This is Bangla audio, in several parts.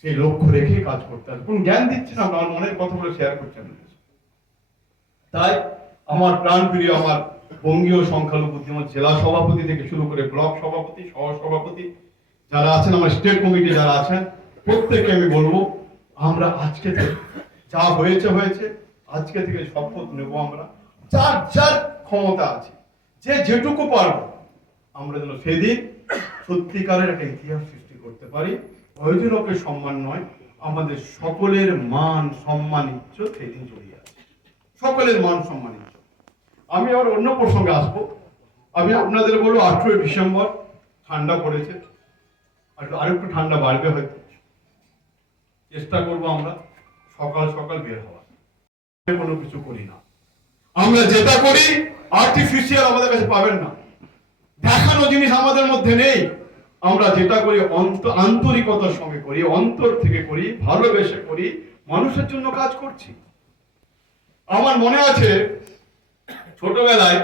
সেই লক্ষ্য রেখেই কাজ করতে হবে কোন জ্ঞান দিচ্ছে না, আমার মনের কথাগুলো শেয়ার করছে তাই আমার প্রাণ প্রিয় আমার বঙ্গীয় সংখ্যালঘু, আমার জেলা সভাপতি থেকে শুরু করে ব্লক সভাপতি সহ সভাপতি যারা আছেন, আমার স্টেট কমিটি যারা আছেন, প্রত্যেককে আমি বলব, আমরা আজকে থেকে যা হয়েছে হয়েছে, আজকে থেকে শপথ নেব আমরা। যার যার ক্ষমতা আছে, যে যেটুকু পারব, আমরা যেন সেদিন সত্যিকারের একটা ইতিহাস করতে পারি। প্রয়োজনকে সম্মান নয়, আমাদের সকলের মান, সম্মান সকলের মান, সম্মান আমি আবার অন্য প্রসঙ্গে আসব। আমি আপনাদের বলব, আঠেরোই ডিসেম্বর, ঠান্ডা পড়েছে। আর আরেকটু ঠান্ডা বাড়বে হয়তো। চেষ্টা করব আমরা, সকাল সকাল বের হওয়ার। কোনো কিছু করি না। আমরা যেটা করি আর্টিফিশিয়াল আমাদের কাছে পাবেন না। দেখানো জিনিস আমাদের মধ্যে নেই। আমরা যেটা করি আন্তরিকতার সঙ্গে করি, অন্তর থেকে করি, ভালোবেসে করি, মানুষের জন্য কাজ করছি। আমার মনে আছে, ছোটবেলায়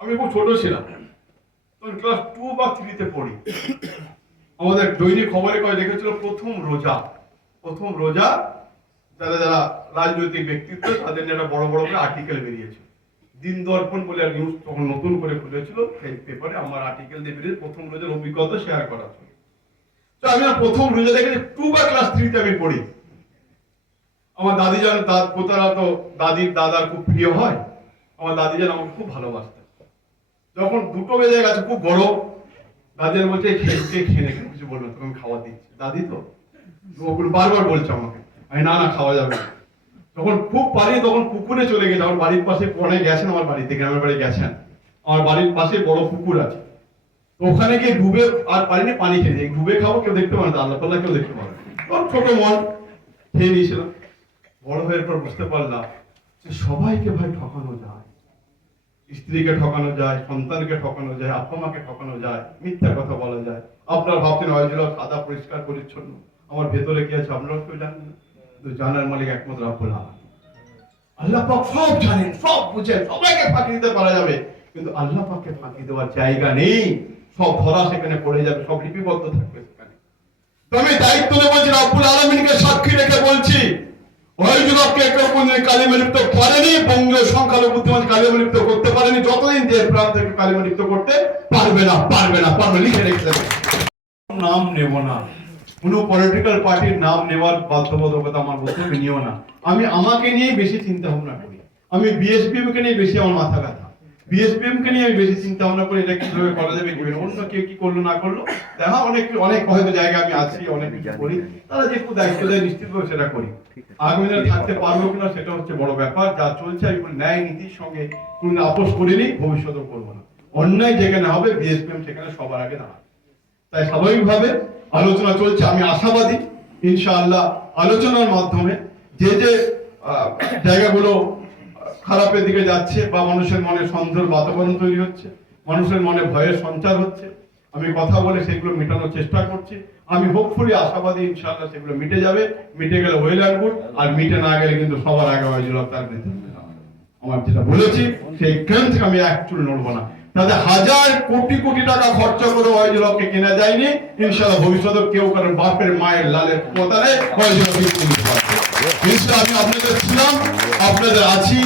আমি খুব ছোট ছিলাম। তখন ক্লাস টু বা থ্রিতে পড়ি। আমাদের দৈনিক খবরে কয় দেখেছিল প্রথম রোজা। প্রথম রোজা, যারা যারা রাজনৈতিক ব্যক্তিত্ব, তাদের নিয়ে একটা বড় বড় করে আর্টিকেল বেরিয়েছিল। দিন দর্পণ বলে নিউজ তখন নতুন করে খুলেছিল সেই পেপারে আমার আর্টিকেল দিয়ে বেরিয়ে প্রথম রোজার অভিজ্ঞতা শেয়ার করা ছিল তো আমি না প্রথম রোজা দেখেছি টু বা ক্লাস থ্রিতে আমি পড়ি। আমার দাদি যান পোতারা তো দাদির দাদার খুব প্রিয় হয় আমার দাদি যান আমাকে খুব ভালোবাসতেন যখন দুটো বেজে গেছে খুব গরম। দাদির বলছে খেয়ে খেয়ে নে, কিছু বলল তখন খাওয়া দিচ্ছে। দাদি তো বারবার বলছে আমাকে। আমি না না খাওয়া যাবে না। যখন খুব পারি, তখন পুকুরে চলে গেছে। আমার বাড়ির পাশে পরে গেছেন, আমার বাড়িতে গ্রামের বাড়ি গেছেন। আমার বাড়ির পাশে বড় পুকুর আছে। ওখানে গিয়ে ডুবে আর পারিনি, পানি খেয়ে যাই ডুবে খাব, কেউ দেখতে পারে না, আল্লাহ পাল্লা কেউ দেখতে পারে। তখন ছোট মন, খেয়ে নিয়েছিলাম। বড় হয়ে পর বুঝতে পারলাম যে সবাইকে ভাই ঠকানো যায়। স্ত্রীকে ঠকানো যায়, সন্তানকে ঠকানো যায় আপা মাকে ঠকানো যায়, মিথ্যা কথা বলা যায়। আপনার ভাবছেন হয়েছিল সাদা পরিষ্কার পরিচ্ছন্ন। আমার ভেতরে কি আছে? আপনারা কেউ জানেন না। কিন্তু জানার মালিক একমাত্র আব্বুল আলামিন। আল্লাহ পাক সব জানেন, সব বুঝেন, সবাইকে ফাঁকি দিতে পারা যাবে। কিন্তু আল্লাহ পাককে ফাঁকি দেওয়ার জায়গা নেই। সব ধরা সেখানে পড়ে যাবে, সব লিপিবদ্ধ থাকবে সেখানে। তো আমি দায়িত্ব বলছি আব্বুল আলমিনকে সাক্ষী রেখে বলছি, ওই যুবককে কেউ কোনদিন কালিমা লিপ্ত করেনি বঙ্গীয় সংখ্যালঘু বুদ্ধিমান কালিমা লিপ্ত করতে পারেনি, যতদিন দেশ থেকে কালিমা লিপ্ত করতে পারবে না পারবে না, পারবে লিখে রেখে নাম নেব না। কোনো পলিটিক্যাল পার্টির নাম নেওয়ার বাধ্যবাধকতা আমার মধ্যে নিও না। আমি আমাকে নিয়ে বেশি চিন্তা ভাবনা করি। আমি বিএসপিএম কে নিয়ে বেশি আমার মাথা ব্যথা। বিএসপিএম কে নিয়ে আমি বেশি চিন্তা ভাবনা করি এটা কীভাবে করা যাবে, কীভাবে অন্য কেউ কি করল, না করল। দেখা, অনেক অনেক হয়তো জায়গা আমি আছি, অনেক কিছু করি। তারা যে একটু দায়িত্ব দেয় নিশ্চিতভাবে সেটা করি। আগামী দিনে থাকতে পারব কিনা সেটা হচ্ছে বড় ব্যাপার। যা চলছে, আমি কোনো ন্যায় নীতির সঙ্গে কোনো আপোষ করিনি ভবিষ্যতেও করব না। অন্যায় যেখানে হবে বিএসপিএম সেখানে সবার আগে দাঁড়াবে। তাই স্বাভাবিকভাবে আলোচনা চলছে। আমি আশাবাদী, ইনশাআল্লাহ আলোচনার মাধ্যমে যে যে জায়গাগুলো খারাপের দিকে যাচ্ছে বা মানুষের মনে সন্দেহের বাতাবরণ তৈরি হচ্ছে, মানুষের মনে ভয়ের সঞ্চার হচ্ছে, আমি কথা বলে সেগুলো মেটানোর চেষ্টা করছি। আমি হোপফুলি আশাবাদী, ইনশাআল্লাহ সেগুলো মিটে যাবে। মিটে গেলে ওয়েল অ্যান্ড গুড আর মিটে না গেলে কিন্তু সবার আগে হয়েছিল তার আমার যেটা বলেছি, সেই ট্রেন থেকে আমি এক চুল নড়বো না। তাতে হাজার কোটি কোটি টাকা খরচা করে ওয়াইজলকে কেনা যায়নি। ইনশাআল্লাহ ভবিষ্যতে কেউ কারণ বাপের মায়ের লালের পোতারে ওয়াইজলকে আমি আপনাদের ছিলাম, আপনাদের আছি।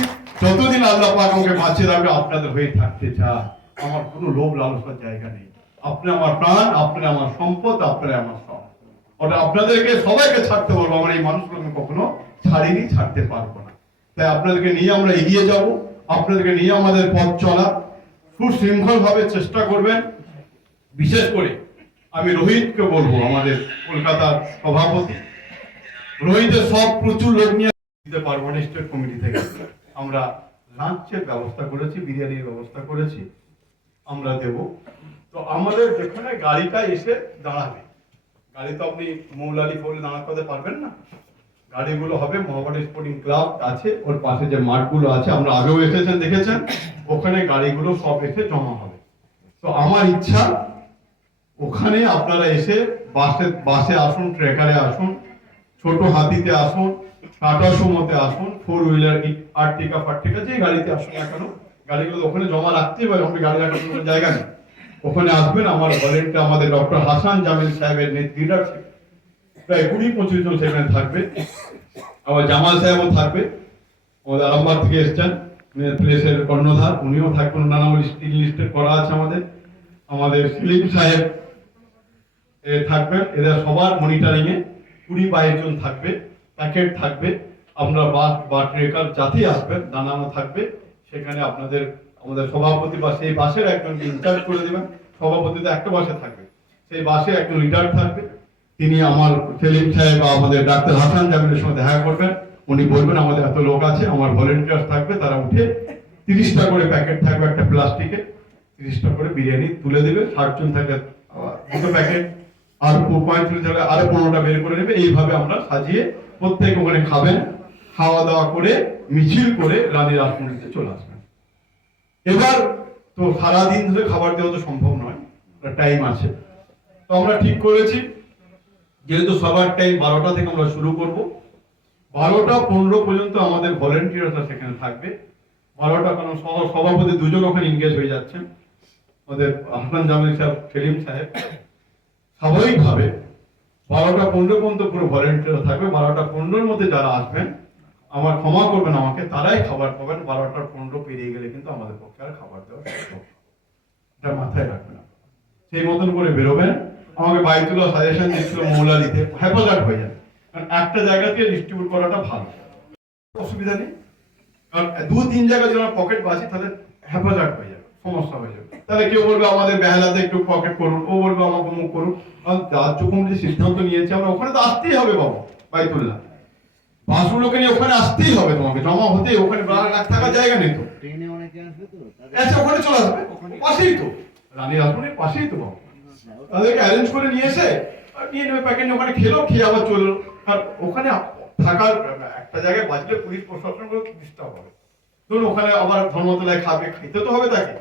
যতদিন আল্লাহ পাক আমাকে রাখবে, আপনাদের হয়ে থাকতে চাই। আমার কোনো লোভ লালসার জায়গা নেই। আপনি আমার প্রাণ, আপনি আমার সম্পদ, আপনি আমার সব। ওটা আপনাদেরকে সবাইকে ছাড়তে পারব, আমার এই মানুষগুলো আমি কখনো ছাড়িনি, ছাড়তে পারব না। তাই আপনাদেরকে নিয়ে আমরা এগিয়ে যাব, আপনাদেরকে নিয়ে আমাদের পথ চলা। সুশৃঙ্খল ভাবে চেষ্টা করবেন। বিশেষ করে আমি রোহিতকে বলব, আমাদের কলকাতার সভাপতি। রোহিতের সব প্রচুর লোক নিয়ে দিতে পারব না স্টেট কমিটি থেকে। আমরা লাঞ্চের ব্যবস্থা করেছি, বিরিয়ানির ব্যবস্থা করেছি, আমরা দেব। তো আমাদের যেখানে গাড়িটা এসে দাঁড়াবে, গাড়ি তো আপনি মৌলালি ফোলে দাঁড়াতে পারবেন না। গাড়িগুলো হবে মহাবাড়ি স্পোর্টিং ক্লাব আছে, ওর পাশে যে মাঠগুলো আছে, আমরা আগেও এসেছেন, দেখেছেন, ওখানে গাড়িগুলো সব এসে জমা হবে। তো আমার ইচ্ছা, ওখানে আপনারা এসে বাসে বাসে আসুন, ট্রেকারে আসুন, ছোট হাতিতে আসুন, টাটা সুমোতে আসুন ফোর হুইলার আর্টিকা ফার্টিকা যে গাড়িতে আসুন না কেন, গাড়িগুলো ওখানে জমা রাখতেই পারে ওখানে গাড়ি রাখার কোনো জায়গা নেই। ওখানে আসবেন, আমার ভলেন্টিয়ার আমাদের ডক্টর হাসান জামিল সাহেবের লিডারশিপ প্রায় কুড়ি পঁচিশ জন সেখানে থাকবে। আবার জামাল সাহেবও থাকবে। আমাদের আরামবাগ থেকে এসছেন। প্লেসের কর্ণধার। উনিও থাকবেন। নানা লিস্টে করা আছে আমাদের। আমাদের সেলিম সাহেব থাকবেন। এদের সবার মনিটারিংয়ে কুড়ি বাইশ জন থাকবে। প্যাকেট থাকবে। আপনারা বাস বা ট্রেকার যাতেই আসবেন দানানো থাকবে। সেখানে আপনাদের, আমাদের সভাপতি বা সেই বাসের একজনকে ইনচার্জ করে দেবেন। সভাপতি তো একটা বাসে থাকবে। সেই বাসে একজন লিডার থাকবে। তিনি আমার সেলিম সাহেব বা আমাদের ডাক্তার হাসান জামিনের সঙ্গে দেখা করবেন। উনি বলবেন, আমাদের এত লোক আছে, আমার ভলেন্টিয়ার থাকবে, তারা উঠে তিরিশটা করে প্যাকেট থাকবে একটা প্লাস্টিকে তিরিশটা করে বিরিয়ানি তুলে দেবে ষাট জন থাকলে আবার দুটো প্যাকেট আর পঁয়ত্রিশ হলে আরও পনেরোটা বের করে নেবে। এইভাবে আমরা সাজিয়ে প্রত্যেক ওখানে খাবেন খাওয়া দাওয়া করে, মিছিল করে রানী রাসমণিতে চলে আসবেন। এবার তো সারাদিন ধরে খাবার দেওয়া তো সম্ভব নয়, টাইম আছে। তো আমরা ঠিক করেছি। যেহেতু সবার টাইম বারোটা থেকে আমরা শুরু করব। বারোটা পনেরো পর্যন্ত আমাদের ভলেন্টিয়াররা সেখানে থাকবে। বারোটা কারণ সভাপতি দুজন ওখানে ইনগেজ হয়ে যাচ্ছেন। আমাদের হাসান জামিল সাহেব সেলিম সাহেব। স্বাভাবিকভাবে বারোটা পনেরো পর্যন্ত পুরো ভলেন্টিয়ার থাকবে। বারোটা পনেরোর মধ্যে যারা আসবেন, আমার ক্ষমা করবেন আমাকে, তারাই খাবার পাবেন। বারোটা পনেরো পেরিয়ে গেলে কিন্তু আমাদের পক্ষে আর খাবার দেওয়া সম্ভব এটা মাথায় রাখবেন। সেই মতন করে বেরোবেন। আমাকে বাইতুল্লাহ সাজেশন দিচ্ছিল মৌলা দিতে হেফাজত হয়ে যাবে। কারণ একটা জায়গা থেকে ডিস্ট্রিবিউট করাটা ভালো। অসুবিধা নেই। কারণ দু তিন জায়গায় যদি আমরা পকেট বাঁচি তাহলে হেফাজত হয়ে যাবে। সমস্যা হয়ে যাবে। তাহলে কেউ বলবে আমাদের বেহালাতে একটু পকেট করুন। ও বলবে আমাকে মুখ করুন। কারণ রাজ্য কমিটি সিদ্ধান্ত নিয়েছে আমরা ওখানে তো আসতেই হবে বাবা বাইতুল্লাহ বাসগুলোকে নিয়ে ওখানে আসতেই হবে তোমাকে। জমা হতে ওখানে রাখ থাকার জায়গা নেই তো। ট্রেনে অনেকে আসবে তো? আচ্ছা ওখানে চলে আসবে। পাশেই তো। রানী রাসমণির পাশেই তো বাবা। তাদেরকে অ্যারেঞ্জ করে নিয়ে এসে নিয়ে নেবে প্যাকেট ওখানে খেলো, খেয়ে আবার চলল আর ওখানে থাকার, একটা জায়গায় বাজলে পুলিশ প্রশাসন ডিস্টার্ব হবে। ধরুন ওখানে আবার ধর্মতলায় খাবে, খেতে তো হবে তাকে।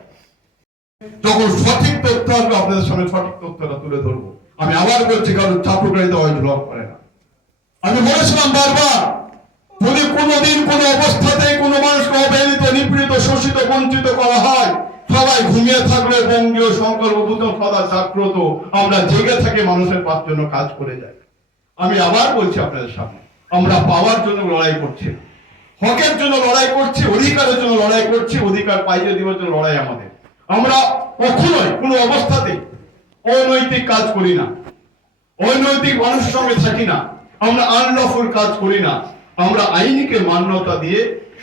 যখন সঠিক তথ্য আসবে, আপনাদের সামনে সঠিক তথ্যটা তুলে ধরবো। আমি আবার বলছি, কারণ চাপুকারিতে হয়তো ব্লক করে না। আমি বলেছিলাম বারবার, যদি কোনোদিন কোন অবস্থাতে কোনো মানুষকে অবহেলিত, নিপীড়িত, শোষিত, বঞ্চিত করা হয় সবাই ঘুমিয়ে থাকলে বঙ্গীয় সংকল্পভূত সদা জাগ্রত। আমরা জেগে থেকে, মানুষের পাঁচ জন্য কাজ করে যাই আমি আবার বলছি আপনাদের সামনে, আমরা পাওয়ার জন্য লড়াই করছি। হকের জন্য লড়াই করছি, অধিকারের জন্য লড়াই করছি, অধিকার পাইয়ে দেওয়ার জন্য লড়াই আমাদের। আমরা কখনোই কোনো অবস্থাতে অনৈতিক কাজ করি না। অনৈতিক মানুষের সঙ্গে থাকি না। আমরা আনলফুল কাজ করি না। আমরা আইনকে মান্যতা দিয়ে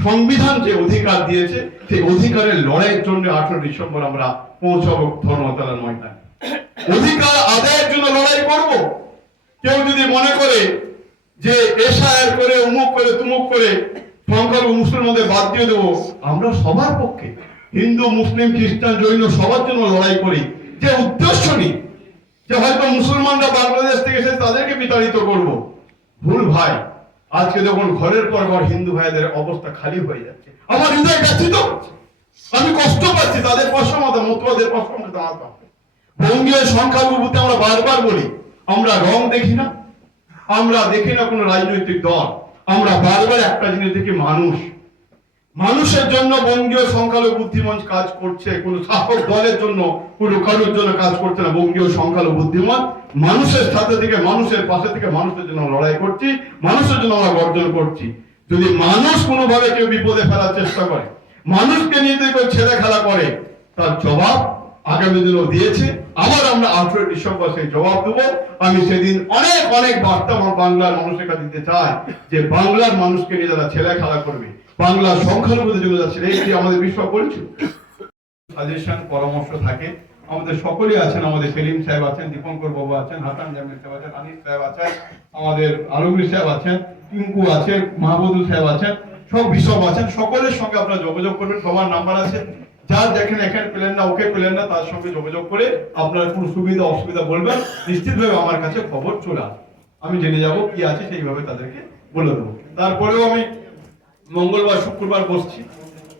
সংবিধান যে অধিকার দিয়েছে, সেই অধিকারের লড়াইয়ের জন্য আঠারো ডিসেম্বর আমরা পৌঁছাবো ধর্মতলার ময়দানে। অধিকার আদায়ের জন্য লড়াই করব। কেউ যদি মনে করে যে এসআইআর করে, উমুক করে, তুমুক করে সংখ্যালঘু মুসলমানদের বাদ দিয়ে দেবো, আমরা সবার পক্ষে হিন্দু, মুসলিম, খ্রিস্টান, জৈন সবার জন্য লড়াই করি। যে উদ্দেশ্য নেই যে হয়তো মুসলমানরা বাংলাদেশ থেকে এসে তাদেরকে বিতাড়িত করব। ভুল ভাই আজকে যখন ঘরের পর ঘর হিন্দু ভাইদের অবস্থা খালি হয়ে যাচ্ছে, আমার হৃদয় ব্যথিত আমি কষ্ট পাচ্ছি, তাদের অসমতা মতবাদের অসমতা হবে বঙ্গীয় সংখ্যালঘুতে আমরা বারবার বলি, আমরা রং দেখি না, আমরা দেখি না কোনো রাজনৈতিক দল, আমরা বারবার একটা জিনিস দেখি মানুষ। মানুষের জন্য বঙ্গীয় সংখ্যালঘু বুদ্ধিমঞ্চ কাজ করছে, কোন শাসক দলের জন্য, কোনো কারোর জন্য কাজ করছে না বঙ্গীয় সংখ্যালঘু বুদ্ধিমত মানুষের সাথে থেকে, মানুষের পাশে থেকে মানুষের জন্য লড়াই করছি, মানুষের জন্য আমরা গর্জন করছি। যদি মানুষ কোনোভাবে কেউ বিপদে ফেলার চেষ্টা করে, মানুষকে নিয়ে যদি কেউ ছেলে খেলা করে, তার জবাব আগামী দিনও দিয়েছে। আবার আমরা আঠেরোই ডিসেম্বর সেই জবাব দেবো। আমি সেদিন অনেক অনেক বার্তা আমার বাংলার মানুষের কাছে দিতে চাই যে বাংলার মানুষকে নিয়ে যারা ছেলে খেলা করবে বাংলার সংখ্যালঘুদের জন্য যাচ্ছে এইটি আমাদের বিশ্ব পরিচিত সাজেশন, পরামর্শ থাকে। আমাদের সকলেই আছেন, আমাদের সেলিম সাহেব আছেন, দীপঙ্কর বাবু আছেন, হাসান জামিল সাহেব আছেন, আনিস সাহেব আছেন, আমাদের আলমগীর সাহেব আছেন, টিঙ্কু আছে মাহবুদুল সাহেব আছেন, সব বিশপ আছেন, সকলের সঙ্গে আপনারা যোগাযোগ করবেন, সবার নাম্বার আছে। যার দেখেন, এখানে পেলেন না, ওকে পেলেন না, তার সঙ্গে যোগাযোগ করে আপনার কোনো সুবিধা, অসুবিধা বলবেন, নিশ্চিতভাবে আমার কাছে খবর চলে আসবে। আমি জেনে যাব কি আছে, সেইভাবে তাদেরকে বলে দেবো। তারপরেও আমি মঙ্গলবার শুক্রবার বসছি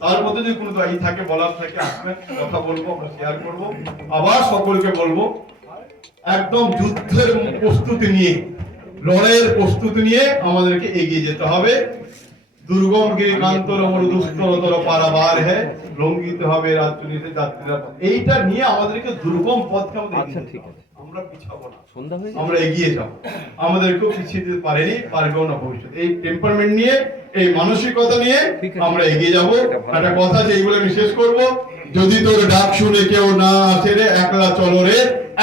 তার মধ্যে যদি কোনো দায়ী থাকে বলার থাকে আসবেন কথা বলব আমরা শেয়ার করব আবার সকলকে বলব একদম যুদ্ধের প্রস্তুতি নিয়ে লড়াইয়ের প্রস্তুতি নিয়ে আমাদেরকে এগিয়ে যেতে হবে দুর্গম গিরিকান্তর মরু দুস্তরতর পারাবার হে লঙ্ঘিত হবে রাজ্য যাত্রীরা এইটা নিয়ে আমাদেরকে দুর্গম পথকে আমাদের আচ্ছা, ঠিক। আছে। আমরা পিছাবো না। আমরা এগিয়ে যাব। আমাদেরকেও পিছিয়ে দিতে পারেনি পারবেও না ভবিষ্যতে। এই টেম্পারমেন্ট নিয়ে এই মানসিকতা নিয়ে আমরা এগিয়ে যাব। একটা কথা যে এইগুলো আমি শেষ করব। যদি তোর ডাক শুনে কেউ না আসে রে একলা চলো রে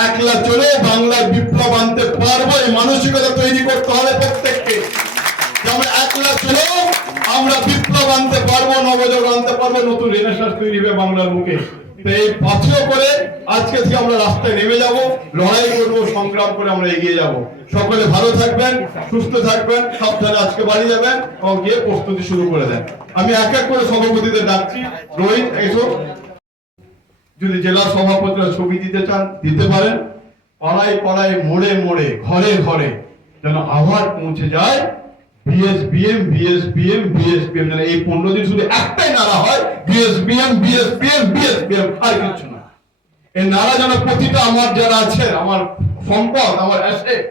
একলা চলে বাংলার বিপ্লব আনতে পারব এই মানসিকতা তৈরি করতে হবে প্রত্যেককে। যে আমরা একলা চলে আমরা বিপ্লব আনতে পারব নবযুগ আনতে পারব নতুন রেনেসাস তৈরি হবে বাংলার বুকে। তো এই পাথেও করে আজকে থেকে আমরা রাস্তায় নেমে যাব, লড়াই করব, সংগ্রাম করে আমরা এগিয়ে যাব। সকলে ভালো থাকবেন, সুস্থ থাকবেন, সাবধানে আজকে বাড়ি যাবেন এবং গিয়ে প্রস্তুতি শুরু করে দেন। আমি এক এক করে সভাপতিদের ডাকছি। রোহিত, এসো। যদি জেলা সভাপতিরা ছবি দিতে চান, দিতে পারেন। পাড়ায় পাড়ায়, মোড়ে মোড়ে, ঘরে ঘরে, যেন আবার পৌঁছে যায়, বিএসবিএম বিএসবিএম বিএসবিএম, যেন এই পনেরো দিন শুধু একটাই নারা হয়, বিএসবিএম বিএসবিএম বিএসবিএম, আর কিছু না। এই নারা যেন প্রতিটা আমার যারা আছে, আমার সম্পদ, আমার অ্যাসেট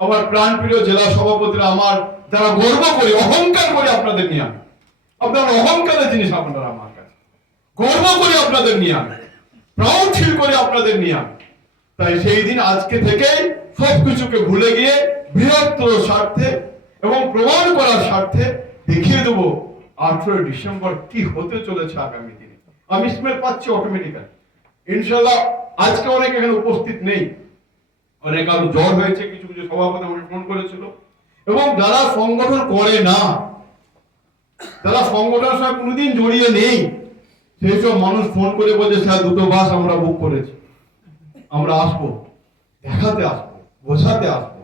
আমার প্রাণপ্রিয় জেলা সভাপতিরা আমার যারা গর্ব করি, অহংকার করি আপনাদের নিয়ে আমি আপনার অহংকারের জিনিস আপনারা আমার কাছে। গর্ব করি আপনাদের নিয়ে আমি প্রাউড ফিল করি আপনাদের নিয়ে আমি তাই সেই দিন আজকে থেকেই সবকিছুকে ভুলে গিয়ে বৃহত্তর স্বার্থে এবং প্রমাণ করার স্বার্থে দেখিয়ে দেবো আঠেরোই ডিসেম্বর কি হতে চলেছে আগামী দিনে। আমি স্মেল পাচ্ছি অটোমেটিক্যালি ইনশাল্লাহ আজকে অনেক এখানে উপস্থিত নেই। অনেক আরও জ্বর হয়েছে, কিছু কিছু সভাপতি ফোন করেছিল। এবং যারা সংগঠন করে না, যারা সংগঠনের সঙ্গে কোনোদিন জড়িয়ে নেই, সেই সব মানুষ ফোন করে বলছে, স্যার, দুটো বাস আমরা বুক করেছি। আমরা আসব, দেখাতে আসব, বোঝাতে আসব।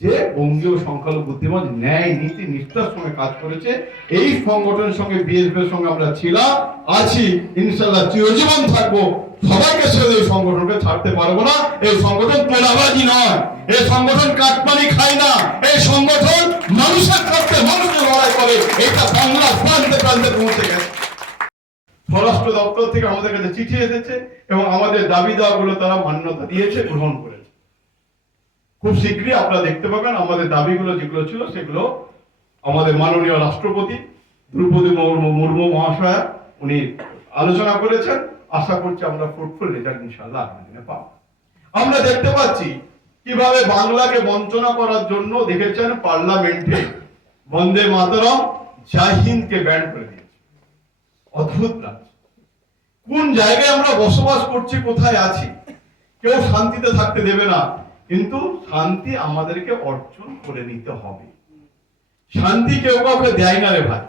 যে বঙ্গীয় সংখ্যালঘু বুদ্ধিমান ন্যায় নীতি নিষ্ঠার সঙ্গে কাজ করেছে, এই সংগঠনের সঙ্গে বিএসপি এর সঙ্গে আমরা ছিলাম। আছি ইনশাল্লাহ চিরজীবন থাকব। সবাইকে ছেড়ে এই সংগঠনকে ছাড়তে পারব না। এই সংগঠন তোলাবাজি নয়। এই সংগঠন কাটমানি খায় না। এই সংগঠন মানুষের স্বার্থে মানুষের লড়াই করে। এটা বাংলা প্রান্তে প্রান্তে পৌঁছে গেছে। স্বরাষ্ট্র দপ্তর থেকে আমাদের কাছে চিঠি এসেছে এবং আমাদের দাবি দাওয়াগুলো তারা মান্যতা দিয়েছে, গ্রহণ করেছে। খুব শীঘ্রই আপনারা দেখতে পাবেন আমাদের দাবিগুলো যেগুলো ছিল সেগুলো আমাদের মাননীয় রাষ্ট্রপতি, দ্রৌপদী মুর্মু মহাশয়া উনি আলোচনা করেছেন। আশা করছি আমরা ফ্রুটফুল রেজাল্ট ইনশাল্লাহ আগামী পাবো। আমরা দেখতে পাচ্ছি কীভাবে বাংলাকে বঞ্চনা করার জন্য দেখেছেন পার্লামেন্টে বন্দে মাতরম, জয় হিন্দকে ব্যান করে দিয়েছে। অদ্ভুত লাগছে। কোন জায়গায় আমরা বসবাস করছি, কোথায় আছি? কেউ শান্তিতে থাকতে দেবে না। কিন্তু শান্তি আমাদেরকে অর্জন করে নিতে হবে। শান্তি কেউ কাউকে দেয় না রে ভাই।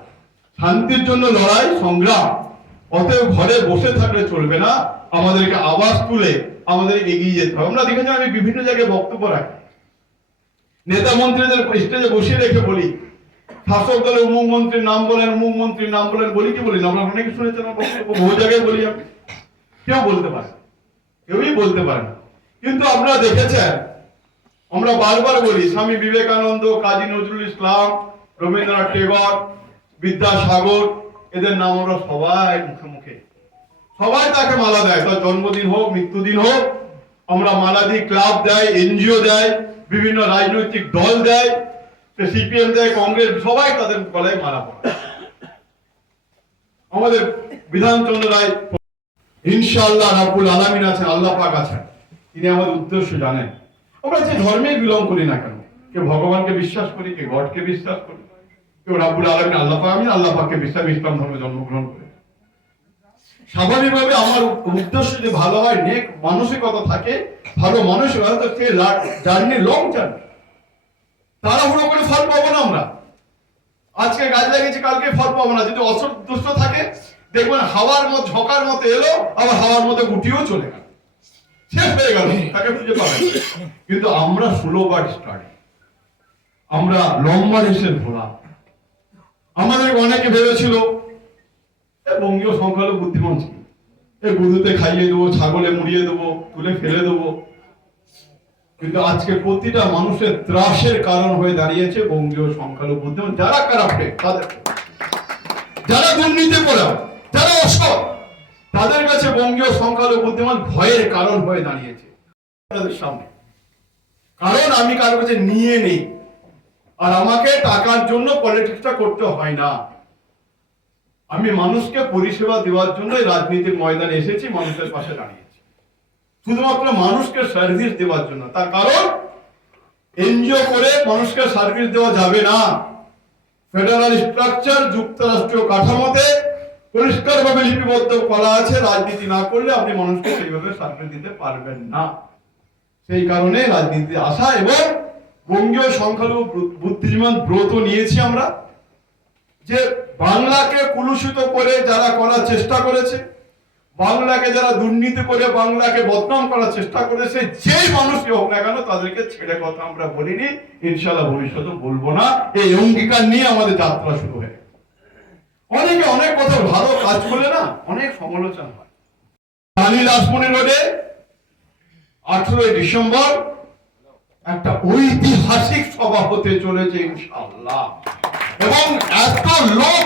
শান্তির জন্য লড়াই, সংগ্রাম। অতএব ঘরে বসে থাকলে চলবে না। আমাদেরকে আওয়াজ তুলে আমাদের এগিয়ে যেতে হবে। আমরা দেখেছি আমি বিভিন্ন জায়গায় বক্তব্য রাখি। নেতা মন্ত্রীদের স্টেজে বসিয়ে রেখে বলি, শাসক দলের অমুক মন্ত্রীর নাম বলেন অমুক মন্ত্রীর নাম বলেন বলি কি বলি আমরা অনেকে শুনেছেন বহু জায়গায় বলি আমি। কেউ বলতে পারে কেউই বলতে পারে কিন্তু আপনারা দেখেছেন, আমরা বারবার বলি, স্বামী বিবেকানন্দ, কাজী নজরুল ইসলাম, রবীন্দ্রনাথ টেগর বিদ্যাসাগর, এদের নাম আমরা সবাই মুখে মুখে। সবাই তাকে মালা দেয়, তার জন্মদিন হোক, মৃত্যুদিন হোক, আমরা মালা দিই, ক্লাব দেয়, এনজিও দেয়, বিভিন্ন রাজনৈতিক দল দেয় সিপিএম দেয়, কংগ্রেস, সবাই তাদের গলায় মালা পড়ে। আমাদের বিধানচন্দ্র রায় ইনশাআল্লাহ রাব্বুল আলামিন আছেন, আল্লাহ পাক আছেন। তিনি আমাদের উদ্দেশ্য জানেন। আমরা যে ধর্মে বিলং করি না কেন কেউ ভগবানকে বিশ্বাস করি কেউ গডকে বিশ্বাস করি। কেউ রাব্বুল আল্লাহ আমি ইসলাম ধর্মে জন্মগ্রহণ করি। স্বাভাবিকভাবে আমার উদ্দেশ্য যে ভালো হয়, নেক মানসিকতা থাকে, ভালো মানসিকতা জার্নি লং জার্নি তাড়াহুড়ো করে ফল পাবো না আমরা। আজকে গাছ লাগিয়েছি, কালকে ফল পাবো না। যদি অসন্তুষ্ট থাকে, দেখবেন হাওয়ার মতো, ঝকার মতো এলো, আবার হাওয়ার মতো গুটিও চলে গেল। শেষ হয়ে গেল, তাকে খুঁজে পাবেন না। কিন্তু আমরা ষোলো বার স্টার্ট। আমরা লম্বা রেসের ঘোড়া আমাদের অনেকে ভেবেছিল বঙ্গীয় সংখ্যালঘু বুদ্ধিমান ছিল। এ গরুতে খাইয়ে দেবো, ছাগলে মুড়িয়ে দেবো, তুলে ফেলে দেবো। কিন্তু আজকে প্রতিটা মানুষের ত্রাসের কারণ হয়ে দাঁড়িয়েছে বঙ্গীয় সংখ্যালঘু বুদ্ধিমান। যারা কারাপ্টে তাদের। যারা দুর্নীতি করে, যারা অসৎ, তাদের কাছে বঙ্গীয় সংখ্যালঘু বুদ্ধিমান ভয়ের কারণ হয়ে দাঁড়িয়েছে। তাদের সামনে। কারণ আমি কারও কাছে নিয়ে নেই। আর আমাকে টাকার জন্য পলিটিক্সটা করতে হয় না। আমি মানুষকে পরিষেবা দেওয়ার জন্য এই রাজনীতির ময়দানে এসেছি, মানুষের পাশে দাঁড়িয়েছি। শুধুমাত্র মানুষকে সার্ভিস দেওয়ার জন্য। তার কারণ এনজিও করে মানুষকে সার্ভিস দেওয়া যাবে না। ফেডারাল স্ট্রাকচার যুক্তরাষ্ট্রীয় কাঠামোতে পরিষ্কারভাবে লিপিবদ্ধ করা আছে। রাজনীতি না করলে আপনি মানুষকে সেইভাবে সার্ভিস দিতে পারবেন না। সেই কারণে রাজনীতি আসা এবং বঙ্গীয় সংখ্যালঘু বুদ্ধিজীবন ব্রত নিয়েছি আমরা, যে বাংলাকে কুলুষিত করে যারা করার চেষ্টা করেছে, বাংলাকে যারা দুর্নীতি করে বাংলাকে বদনাম করার চেষ্টা করেছে, যেই মানুষই হোক না কেন তাদেরকে ছেড়ে কথা আমরা বলিনি ইনশাল্লাহ ভবিষ্যতে বলব না। এই অঙ্গীকার নিয়ে আমাদের যাত্রা শুরু হয়ে অনেকে অনেক কথা ভালো কাজ করলে না অনেক সমালোচনা হয়। রানী রোডে আঠেরোই ডিসেম্বর একটা ঐতিহাসিক সভা হতে চলেছে ইনশাআল্লাহ। এবং এত লোক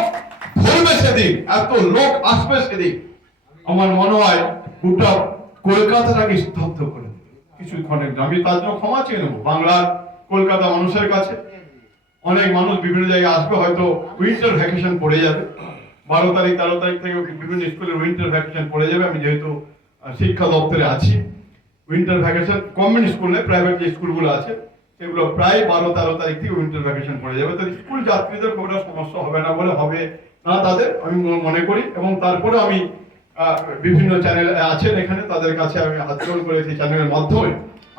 ধরবে সেদিন, এত লোক আসবে সেদিন। আমার মনে হয় গোটা কলকাতাটাকে স্তব্ধ করে কিছুক্ষণের। আমি তার জন্য ক্ষমা চেয়ে নেব। বাংলার কলকাতা মানুষের কাছে অনেক মানুষ বিভিন্ন জায়গায় আসবে, হয়তো উইন্টার ভ্যাকেশন পড়ে যাবে। বারো তারিখ, তেরো তারিখ থেকে বিভিন্ন স্কুলের উইন্টার ভ্যাকেশন পড়ে যাবে। আমি যেহেতু শিক্ষা দপ্তরে আছি। Winter vacation government school private যে স্কুলগুলো আছে, সেগুলো প্রায় বারো, তেরো তারিখ থেকে উইন্টার ভ্যাকেশন পড়ে যাবে। তো স্কুল যাত্রীদের একটা সমস্যা হবে না বলে হবে না তাদের, আমি মনে করি। এবং তারপরে আমি বিভিন্ন চ্যানেল আছেন এখানে, তাদের কাছে আমি হাত জোড় করে সেই চ্যানেলের মাধ্যমে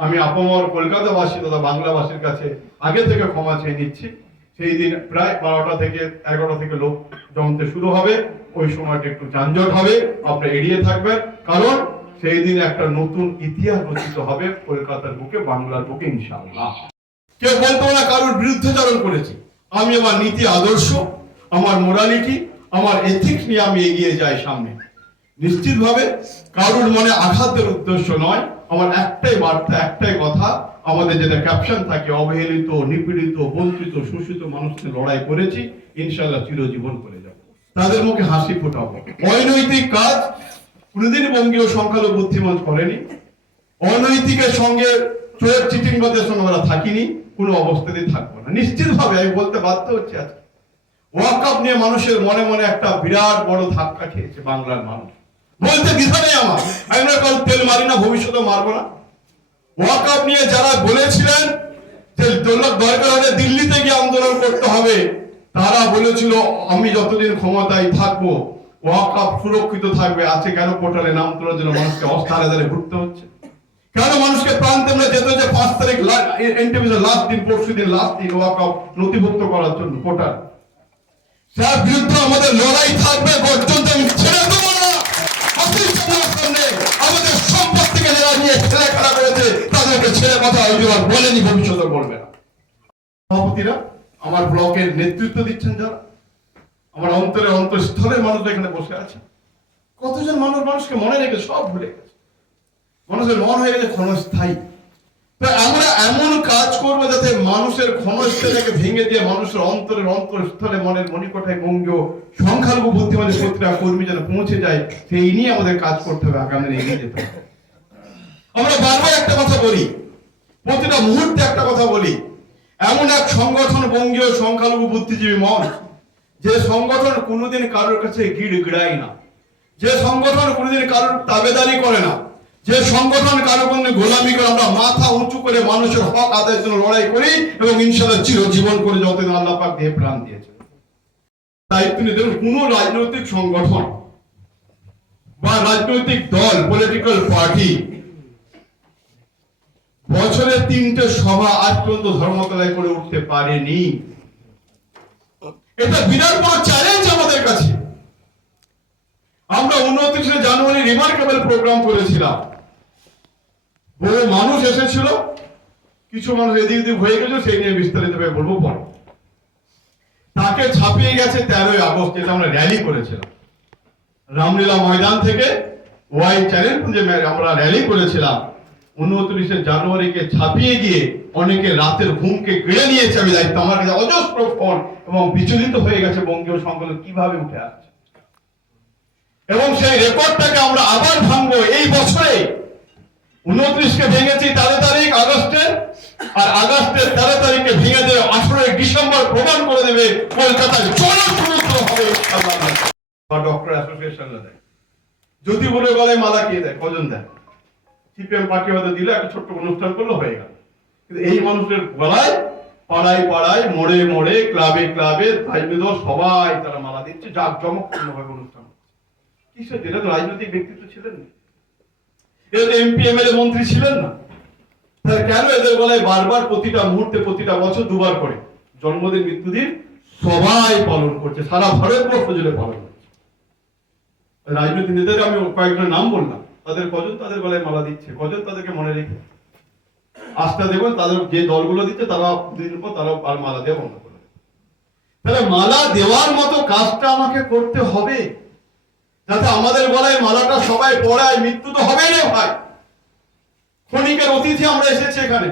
আমি আপামর কলকাতাবাসী তথা বাংলাবাসীর কাছে আগে থেকে ক্ষমা চেয়ে নিচ্ছি। সেই দিন প্রায় বারোটা থেকে এগারোটা থেকে লোক জমতে শুরু হবে, ওই সময়টা একটু যানজট হবে, আপনি এড়িয়ে থাকবেন। কারণ সেই দিন একটা নতুন ইতিহাস রচিত হবে কলকাতার বুকে, বাংলার বুকে, ইনশাআল্লাহ। কেউ বলতো না কারোর বিরুদ্ধাচরণ করেছি। আমি আমার নীতি, আদর্শ, আমার মোরালিটি আমার এথিক্স নিয়ে আমি এগিয়ে যাই সামনে। নিশ্চিতভাবে কারোর মনে আঘাতের উদ্দেশ্য নয়, আমার একটাই বার্তা, একটাই কথা, আমাদের যেটা ক্যাপশন থাকে, অবহেলিত, নিপীড়িত, বঞ্চিত, শোষিত মানুষের লড়াই করেছি ইনশাল্লাহ চিরজীবন করে যাব। তাদের মুখে হাসি ফোটাবো। অনৈতিক কাজ কোনোদিন বঙ্গীয় সংখ্যালঘু বুদ্ধিমান করেনি অনৈতিকের সঙ্গে চোর চিটিংবাদের সঙ্গে আমরা থাকিনি, কোনো অবস্থাতেই থাকব না। নিশ্চিতভাবে আমি বলতে বাধ্য হচ্ছে আজকে। ওয়াকআপ নিয়ে মানুষের মনে মনে একটা বিরাট বড় ধাক্কা খেয়েছে বাংলার মানুষ। বলতে দ্বিধা নেই আমার। আমি না কারণ তেল মারি না ভবিষ্যতে মারবো না। ওয়াকআপ নিয়ে যারা বলেছিলেন যে দরকার হলে দিল্লিতে গিয়ে আন্দোলন করতে হবে, তারা বলেছিল, আমি যতদিন ক্ষমতায় থাকব ওয়াকআপ সুরক্ষিত থাকবে, আছে কেন পোর্টালে নাম তোলার জন্য মানুষকে অস্থারে দাঁড়ে ঘুরতে হচ্ছে। কেন মানুষকে প্রান্তে আমরা যেতে হচ্ছে? পাঁচ তারিখ এনটিভির লাস্ট দিন, পরশু দিন লাস্ট দিন নথিভুক্ত করার জন্য পোর্টাল বিরুদ্ধে আমাদের লড়াই থাকবে পর্যন্ত আমি ছেড়ে দেবো না। সামনে আমাদের সম্পত্তিকে যারা নিয়ে ছেলে তাদেরকে ছেড়ে কথা বলেনি, ভবিষ্যতে বলবে না। সভাপতিরা, আমার ব্লকের নেতৃত্ব দিচ্ছেন যারা। আমার অন্তরে অন্তঃস্থলের মানুষ এখানে বসে আছে। কতজন মানুষ মানুষকে মনে রেখে সব ভুলে গেছে। মানুষের মন হয়ে গেছে ক্ষণস্থায়ী। আমরা এমন কাজ করব যাতে মানুষের ক্ষণস্থায়ীকে ভেঙে দিয়ে মানুষের অন্তরের অন্তরস্থলে মনের মণিকোঠায় বঙ্গীয় সংখ্যালঘু বুদ্ধিমানের প্রতিটা কর্মী যেন পৌঁছে যায়, সেই নিয়ে আমাদের কাজ করতে হবে আগামী এগিয়ে যেতে হবে। আমরা বারবার একটা কথা বলি, প্রতিটা মুহূর্তে একটা কথা বলি। এমন এক সংগঠন বঙ্গীয় সংখ্যালঘু বুদ্ধিজীবী মঞ্চ যে সংগঠন কোনোদিন কারোর কাছে গিড় গিড়ায় না, যে সংগঠন কোনোদিন কারোর তাবেদারি করে না, যে সংগঠন কারও কোনো গোলামি করে আমরা মাথা উঁচু করে মানুষের হক আদায়ের জন্য লড়াই করি এবং ইনশাল্লাহ চিরজীবন করে যতদিন আল্লাহ পাক দেহে প্রাণ দিয়েছে তাই তিনি দেখুন, কোন রাজনৈতিক সংগঠন বা রাজনৈতিক দল পলিটিক্যাল পার্টি বছরে তিনটে সভা আজ পর্যন্ত ধর্মতলায় করে উঠতে পারেনি। এটা বিরাট বড় চ্যালেঞ্জ আমাদের কাছে। আমরা উনত্রিশে জানুয়ারি রিমার্কেবল প্রোগ্রাম করেছিলাম। বহু মানুষ এসেছিল, কিছু মানুষ এদিক ওদিক হয়ে গেছে, সেই নিয়ে বিস্তারিত বলব পরে। তাকে ছাপিয়ে গেছে তেরোই আগস্ট, যেটা আমরা র্যালি করেছিলাম। রামলীলা ময়দান থেকে ওয়াই চ্যানেল আমরা র্যালি করেছিলাম উনত্রিশে জানুয়ারিকে ছাপিয়ে গিয়ে অনেকে রাতের ঘুমকে কেড়ে নিয়েছে, আমি দায়িত্ব আমার কাছে অজস্র ফোন এবং বিচলিত হয়ে গেছে বঙ্গীয় সংকলন কীভাবে উঠে আসছে। এবং সেই রেকর্ডটাকে আমরা আবার ভাঙবো এই বছরে। উনত্রিশকে ভেঙেছি তেরো তারিখ, আগস্টে, আর আগস্টের তেরো তারিখে ভেঙে দেবে আঠারোই ডিসেম্বর প্রমাণ করে দেবে কলকাতায় হবে বা ডক্টর যদি বলে বলে মালা কে দেয়? কজন দেয়? সিপিএম পার্টি হয়তো দিলে, একটা ছোট্ট অনুষ্ঠান করল, হয়ে গেল। কিন্তু এই মানুষের গলায় পাড়ায় পাড়ায় মোড়ে মোড়ে, ক্লাবে ক্লাবে দল, সবাই তারা মালা দিচ্ছে জাক জমক অনুষ্ঠান। কিসের এটা তো রাজনৈতিক ব্যক্তিত্ব ছিলেন না। এরা এমপি, এমএলএ, মন্ত্রী ছিলেন না। তাহলে কেন এদের গলায় বারবার প্রতিটা মুহূর্তে, প্রতিটা বছর দুবার করে? জন্মদিন, মৃত্যুদিন সবাই পালন করছে, সারা ভারতবর্ষ জুড়ে পালন করছে। রাজনৈতিক নেতাদের আমি কয়েকজনের নাম বললাম। তাদের কজন তাদের গলায় মালা দিচ্ছে কজন তাদেরকে মনে রেখে। আস্থা দেবেন তাদের যে দলগুলো দিচ্ছে, তারা দুদিন পর তারা আর মালা দেওয়া বন্ধ করে দেবে। তাহলে মালা দেওয়ার মতো কাজটা আমাকে করতে হবে, যাতে আমাদের গলায় মালাটা সবাই পড়ায় মৃত্যু তো হবে রে ভাই। ক্ষণিকের অতিথি আমরা এসেছি এখানে।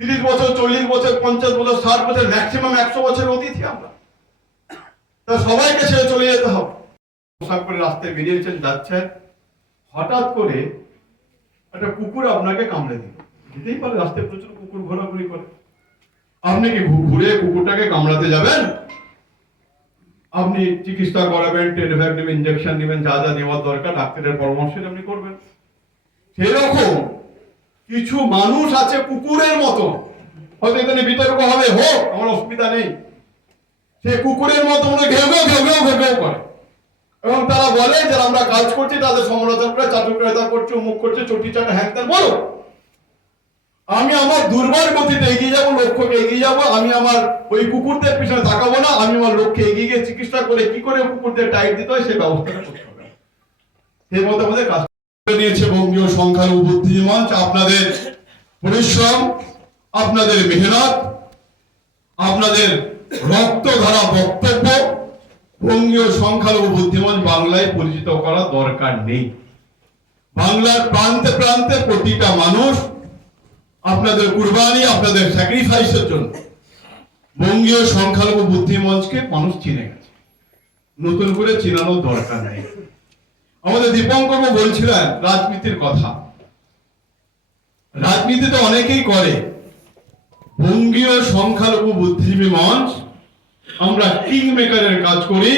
তিরিশ বছর, চল্লিশ বছর, পঞ্চাশ বছর, ষাট বছর ম্যাক্সিমাম একশো বছরের অতিথি আমরা। তা সবাইকে ছেড়ে চলে যেতে হবে। পোশাক করে রাস্তায় বেরিয়েছেন যাচ্ছেন হঠাৎ করে একটা কুকুর আপনাকে কামড়ে দিল। যেতেই পারে, রাস্তায় প্রচুর কুকুর ঘোরাঘুরি করে। আপনি কি ঘুরে কুকুরটাকে কামড়াতে যাবেন? আপনি চিকিৎসা করাবেন টেলিভ্যাক নেবেন ইঞ্জেকশন নেবেন, যা যা দেওয়ার দরকার, ডাক্তারের পরামর্শে আপনি করবেন। সেরকম কিছু মানুষ আছে কুকুরের মতো হয়তো এখানে বিতর্ক হবে, হোক, আমার অসুবিধা নেই। সে কুকুরের মতো মনে ঘেউ ঘেউ ঘেউ ঘেউ করে। এবং তারা বলে যে আমরা কাজ করছি, তাদের সমালোচনা করে চাটুকারিতা করছে মুখ করছে, চটি চাটা হ্যাঁ ত্যান বলো। আমি আমার দুর্বার গতিতে এগিয়ে যাব, লক্ষ্যকে এগিয়ে যাব, আমি আমার ওই কুকুরদের পিছনে তাকাবো না, আমি আমার লক্ষ্যে এগিয়ে গিয়ে চিকিৎসা করে কি করে কুকুরদের টাইট দিতে হয় সেই ব্যবস্থা করতে হবে। সেই আমাদের কাজ নিয়েছে বঙ্গীয় সংখ্যালঘু বুদ্ধি মঞ্চ আপনাদের পরিশ্রম, আপনাদের মেহনত, আপনাদের রক্ত ধারা বক্তব্য বঙ্গীয় সংখ্যালঘু বুদ্ধিমান বাংলায় পরিচিত করা দরকার নেই। বাংলার প্রান্তে প্রান্তে প্রতিটা মানুষ আপনাদের কুরবানি, আপনাদের স্যাক্রিফাইসের জন্য বঙ্গীয় সংখ্যালঘু বুদ্ধিমঞ্চকে মানুষ চিনে গেছে। নতুন করে চিনানোর দরকার নেই। আমাদের দীপঙ্কর বলছিলেন রাজনীতির কথা। রাজনীতি তো অনেকেই করে। বঙ্গীয় সংখ্যালঘু বুদ্ধিজীবী মঞ্চ আমরা কিং মেকারের কাজ করি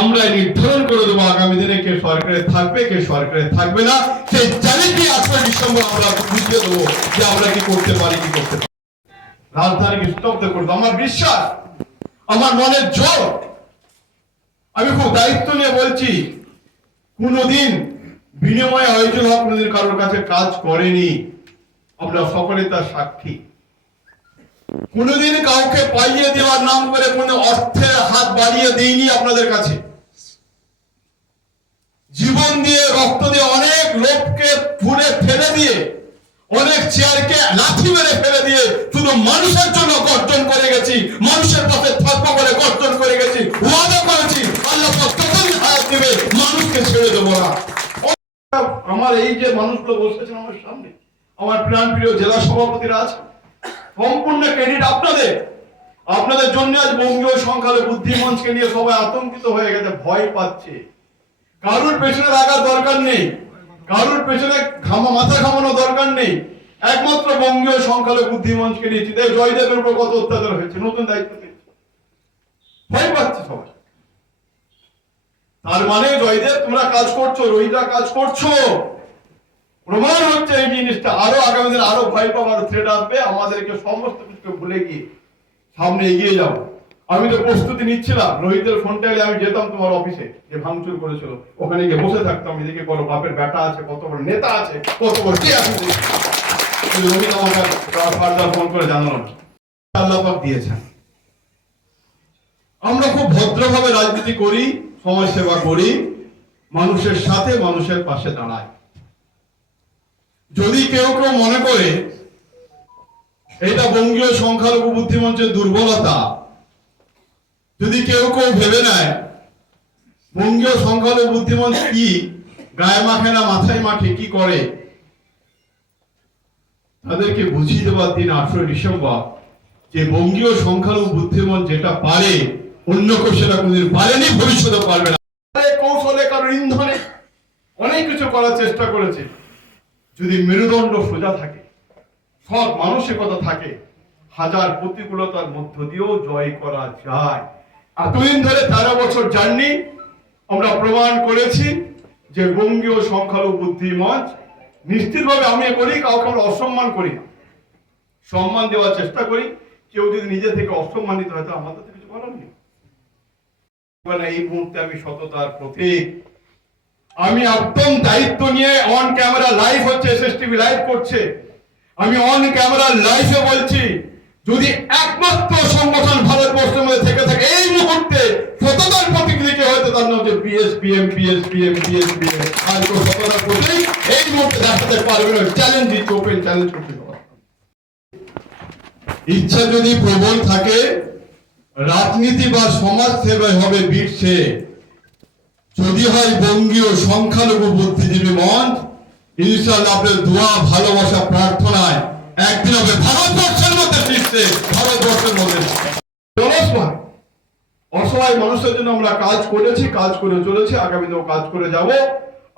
আমরা নির্ধারণ করে দেবো আগামী দিনে কে সরকারে থাকবে, কে সরকারে থাকবে না। সেই চ্যালেঞ্জই আজকে ডিসেম্বর আমরা বুঝিয়ে দেবো যে আমরা কি করতে পারি, কি করতে পারি রাজধানীকে স্তব্ধ করব। আমার বিশ্বাস, আমার মনের জোর। আমি খুব দায়িত্ব নিয়ে বলছি, কোনোদিন বিনিময়ে হওয়া কোনোদিন কারোর কাছে কাজ করেনি। আমরা সকলে তার সাক্ষী। কোনোদিন কাউকে পাইয়ে দেওয়ার নাম করে কোনো অর্থের হাত বাড়িয়ে দেইনি আপনাদের কাছে। জীবন দিয়ে রক্ত দিয়ে অনেক লোককে ফুলে ফেলে দিয়ে, অনেক চেয়ারকে লাথি মেরে ফেলে দিয়ে শুধু মানুষের জন্য গর্জন করে গেছি, মানুষের পাশে থাকব বলে গর্জন করে গেছি, ওয়াদা করেছি, আল্লাহ পাক তখনই হায়াত দেবে, মানুষকে ছেড়ে দেবো না। আমার এই যে মানুষগুলো বসেছেন আমার সামনে, আমার প্রাণ প্রিয় জেলা সভাপতিরা আছে সম্পূর্ণ ক্রেডিট আপনাদের। আপনাদের জন্য আজ বঙ্গীয় সংখ্যালঘু বুদ্ধিমঞ্চকে নিয়ে সবাই আতঙ্কিত হয়ে গেছে, ভয় পাচ্ছে। কারুর পেছনে রাখার দরকার নেই। কারুর পেছনে ঘামা, মাথা ঘামানো দরকার নেই। একমাত্র বঙ্গীয় সংখ্যালঘু বুদ্ধিমঞ্চকে নিয়েছি দেব জয়দেবের উপর কত অত্যাচার হয়েছে, নতুন দায়িত্ব পেয়েছে ভয় পাচ্ছে সবাই। তার মানে জয়দেব, তোমরা কাজ করছ, রোহিতরা কাজ করছ। প্রমাণ হচ্ছে এই জিনিসটা। আরও আগামী দিনে আরও ভয় পাওয়ার থ্রেড আসবে। আমাদেরকে সমস্ত কিছু ভুলে গিয়ে সামনে এগিয়ে যাব। আমি তো প্রস্তুতি নিচ্ছিলাম। রোহিতের ফোনটা এলে আমি যেতাম তোমার অফিসে যে ভাঙচুর করেছিল। ওখানে গিয়ে বসে থাকতাম। এদিকে বড় বাপের বেটা আছে, কত বড় নেতা আছে, কত বড় কে আছে? রোহিত আমাকে ফার্দার ফোন করে জানালো আল্লাহ দিয়েছেন। আমরা খুব ভদ্রভাবে রাজনীতি করি সমাজ সেবা করি। মানুষের সাথে মানুষের পাশে দাঁড়াই। যদি কেউ কেউ মনে করে এটা বঙ্গীয় সংখ্যালঘু বুদ্ধিমঞ্চের দুর্বলতা, যদি কেউ কেউ ভেবে নেয় বঙ্গীয় সংখ্যালঘু বুদ্ধিমঞ্চ কি গায়ে মাখে না মাথায় মাখে, কি করে, তাদেরকে বুঝিয়ে দেওয়ার দিন আঠারোই ডিসেম্বর, যে বঙ্গীয় সংখ্যালঘু বুদ্ধিমঞ্চ যেটা পারে, অন্য কেউ সেটা কোনদিন পারেনি ভবিষ্যতে পারবে না। কৌশলে কারোর ইন্ধনে অনেক কিছু করার চেষ্টা করেছে। যদি মেরুদণ্ড সোজা থাকে, সৎ মানসিকতা থাকে, হাজার প্রতিকূলতার মধ্য দিয়েও জয় করা যায়। এতদিন ধরে তেরো বছর জার্নি, আমরা প্রমাণ করেছি যে বঙ্গীয় সংখ্যালঘু বুদ্ধি মঞ্চ নিশ্চিতভাবে আমি করি, কাউকে আমরা অসম্মান করি না। সম্মান দেওয়ার চেষ্টা করি, কেউ যদি নিজে থেকে অসম্মানিত হয় তো আমাদের কিছু করার নেই। এই মুহূর্তে আমি সততার প্রতীক। আমি একদম দায়িত্ব নিয়ে অন ক্যামেরা লাইভ হচ্ছে এসএসটিভি লাইভ করছে। আমি অন ক্যামেরা লাইভে বলছি, যদি একমাত্র সংগঠন ভারতবর্ষের মধ্যে থেকে থাকে, এই মুহূর্তে সততার প্রতীক হয়তো তার নাম হচ্ছে বিএসপিএম বিএসপিএম বিএসপিএম আর কেউ সততার প্রতীক এই মুহূর্তে দেখাতে পারবে না চ্যালেঞ্জ দিচ্ছে ওপেন চ্যালেঞ্জ করতে ইচ্ছা যদি প্রবল থাকে, রাজনীতি বা সমাজ সেবায় হবে বিশ্বে যদি হয় বঙ্গীয় সংখ্যালঘু বুদ্ধিজীবী মঞ্চ ইনশাল্লাহ আপনার দোয়া, ভালোবাসা, প্রার্থনায় একদিন হবে ভারতবর্ষের মধ্যে বিশ্বে ভারতবর্ষের মধ্যে অসহায় মানুষের জন্য আমরা কাজ করেছি, কাজ করে চলেছি আগামী দিনেও কাজ করে যাব।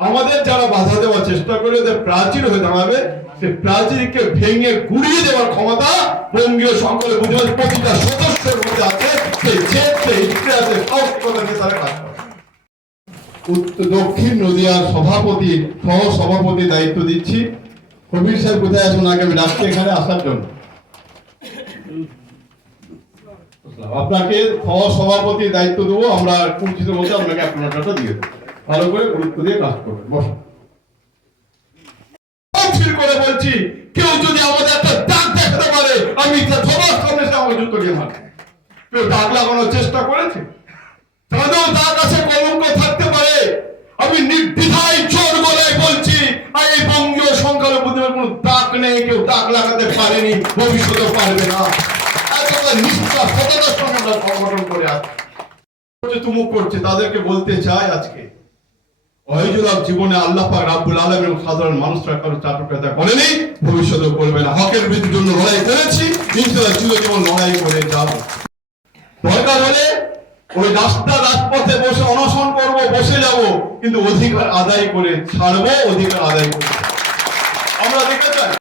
আমাদের যারা বাধা দেওয়ার চেষ্টা করে ওদের প্রাচীর হয়ে দাঁড়াবে সে প্রাচীরকে ভেঙে গুড়িয়ে দেওয়ার ক্ষমতা বঙ্গীয় সংখ্যালঘু বুদ্ধিজীবী প্রতিটা সদস্যের মধ্যে আছে। সেই জেদ, সেই ইচ্ছে আছে সাহসিকতা দিয়ে তারা কাজ করে। দক্ষিণ নদিয়ার সভাপতি সহ সভাপতি দায়িত্ব দিচ্ছি। কবির সাহেব, কোথায় আসুন আগে আমি ডাকছি এখানে আসার জন্য। আপনাকে সহ সভাপতি দায়িত্ব দেবো। আমরা পরিচিত বলতে আপনাকে আপনারটা দিয়ে ভালো করে গুরুত্ব দিয়ে কাজ করবেন। বসুন। করে বলছি, কেউ যদি আমাদের একটা দাগ পারে, আমি সবার সামনে সে আমাকে জুতো দিয়ে মারে কেউ দাগ লাগানোর চেষ্টা করেছে? তাদেরও তার কাছে কলঙ্ক থাকতে পারে? আমি নির্দ্বিধায় চোর গলায় বলছি, আর এই বঙ্গীয় সংখ্যালঘু বুদ্ধিমান কোনো দাগ নেই, কেউ দাগ লাগাতে পারেনি ভবিষ্যতে পারবে না। জীবনে আল্লাহ পাক রাব্বুল সাধারণ মানুষরা কারও চাটুকাতা করেনি ভবিষ্যতে করবে না। হকের বিরুদ্ধে জন্য লড়াই করেছি ইনশাআল্লাহ চিরজীবন লড়াই করে যাব। দরকার হলে ওই রাস্তা রাজপথে বসে অনশন করব, বসে যাব, কিন্তু অধিকার আদায় করে ছাড়বো, অধিকার আদায় করব। আমরা দেখতে চাই।